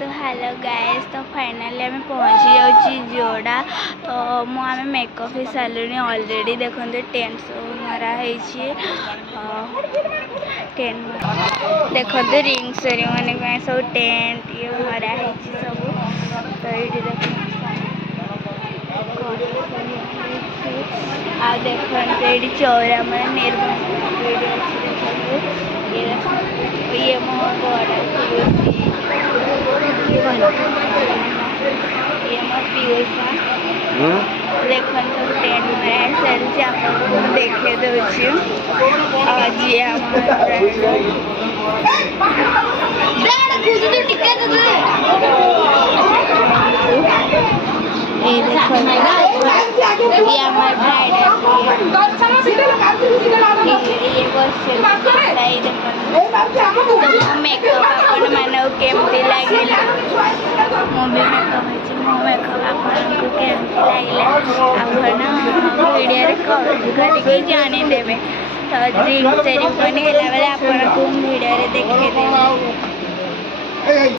तो hello guys, तो finally आम पहुँची जाऊँ जोड़ा। तो मुझे मेकअप ही सारे ऑलरेडी देखते टेंट सब मरा टेंट देखते रिंग सेरेमनी सब टेंट ये मरा सब। तो ये देखते ये चौरा मैं निर्माण ये मो बड़ा ये मो पीयूषा देखते सब टेंट मरा चलती आपको देखे दूसरी जी ये हमारे मेकअप मानव केमती लगे मुझे मेकअप आपको केमती लगे वीडियो करके जाने देवे। तो रिंग सेरेमनी है आपको वीडियो देखे देवे।